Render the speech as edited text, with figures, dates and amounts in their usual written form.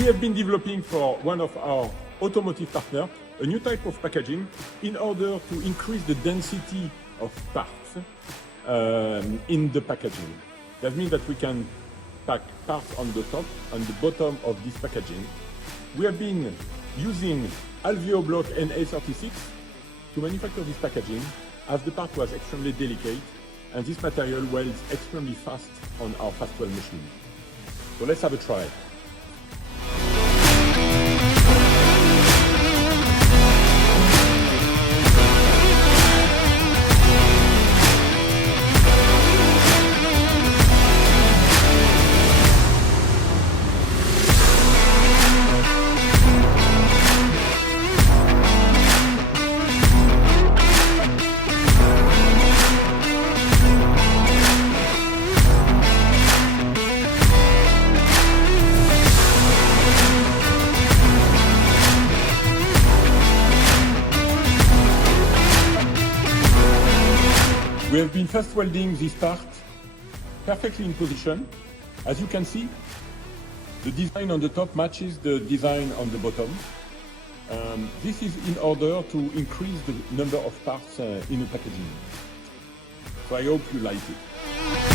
We have been developing for one of our automotive partners a new type of packaging in order to increase the density of parts in the packaging. That means that we can pack parts on the top and the bottom of this packaging. We have been using Alveobloc and A36 to manufacture this packaging, as the part was extremely delicate and this material welds extremely fast on our Fastweld machine. So let's have a try. We have been fast welding this part perfectly in position. As you can see, the design on the top matches the design on the bottom. This is in order to increase the number of parts in the packaging. So I hope you like it.